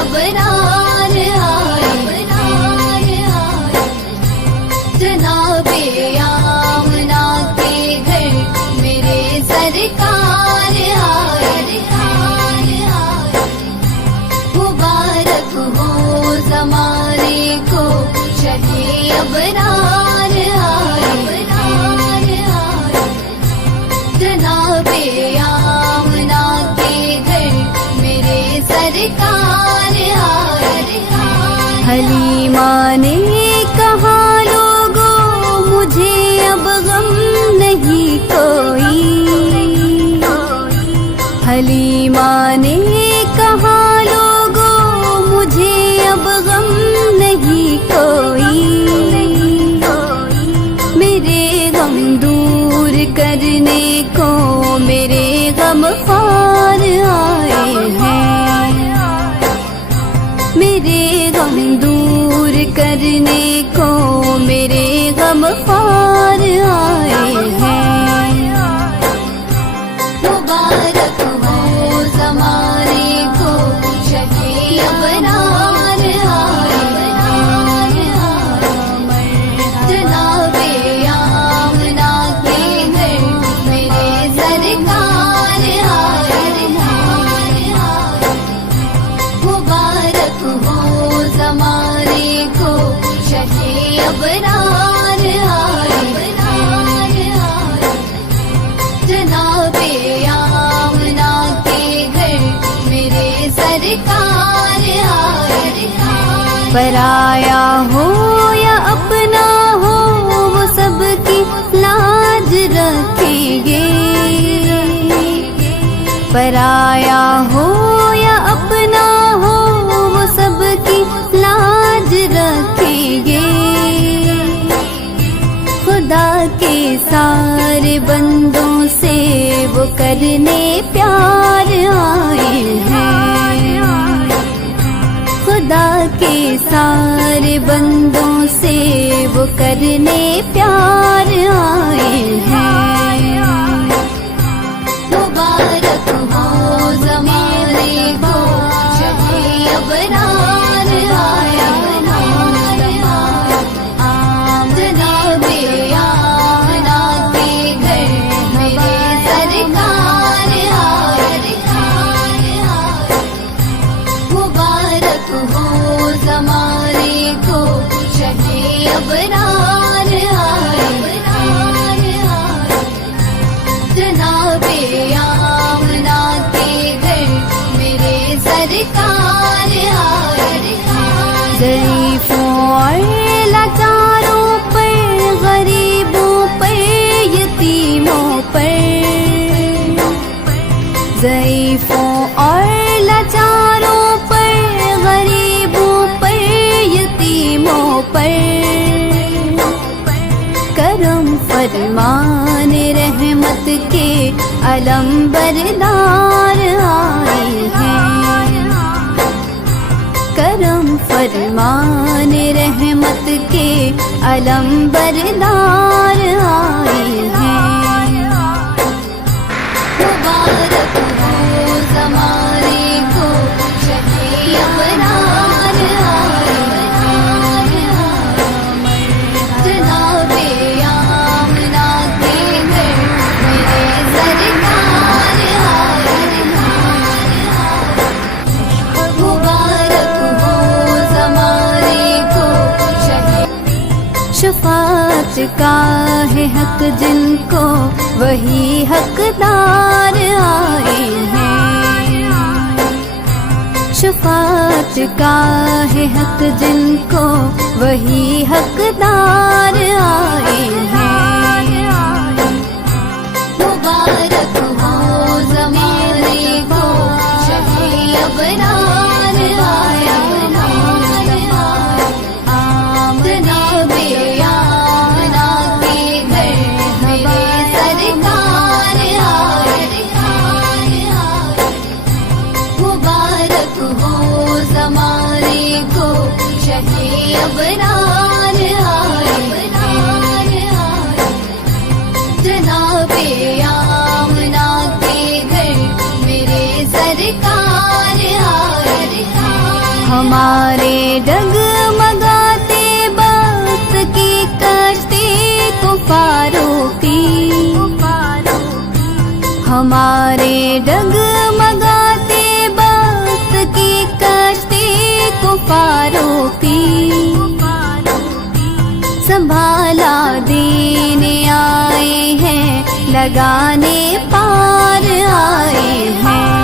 ابرار آئے، جناب آمنہ کے گھر میرے سرکار آئے، مبارک ہو زمانے کو شہے ابرار آئے، جناب آمنہ کے گھر میرے سرکار آئے۔ حلیمہ نے کہا لوگوں مجھے اب غم نہیں کوئی، حلیمہ نے کہا لوگوں مجھے اب غم نہیں کوئی، میرے غم دور کرنے کو میرے غم خوار آئے ہیں، میرے غم دور کرنے کو میرے غم خوار آئے ہیں، مبارک ہو زمانے کو شہے ابرار آئے، جناب آمنہ کے گھر میرے سرکار آئے، مبارک ہو زمانے کو شہے ابرار آئے، جناب آمنہ کے گھر میرے سرکار آئے۔ پرایا ہو یا اپنا ہو وہ سب کی لاج رکھیں گے، پرایا ہو یا اپنا ہو وہ سب کی لاج رکھیں گے، خدا کے سارے بندوں سے وہ کرنے پیار آئے ہیں، خدا کے سارے بندوں سے وہ کرنے پیار آئے ہیں، مبارک ہو زمانے کو شہے ابرار آئے، جناب آمنہ کے گھر میرے سرکار آئے، مبارک ہو زمانے کو شہے ابرار آئے، جناب آمنہ کے گھر میرے سرکار آئے، ضعیفوں اور لاچاروں پر، غریبوں پر، یتیموں پر، ضعیفوں اور لاچاروں پر، غریبوں پر، یتیموں پر کرم فرمان رحمت کے علم بردار آئے ہیں، کرم فرمان رحمت کے علم بردار آئے ہیں، مبارک ہو زمانے کو شہے ابرار آئے، جناب آمنہ کے گھر میرے سرکار آئے، مبارک ہو زمانے کو شہے، شفاعت کا ہے حق جن کو وہی حقدار آئے ہیں، شفاعت کا ہے حق جن کو وہی حقدار آئے ہیں، مبارک ہو زمانے کو شہے ابرار آئے، جناب آمنہ کے گھر میرے سرکار آئے، مبارک ہو زمانے کو شہے ابرار آئے، ہمارے ڈگمگاتے بخت کی کشتی کو فاروقی، ہمارے ڈگمگاتے بخت کی کشتی کو فاروقی، سنبھالا دینے آئے ہیں، لگانے پار آئے ہیں۔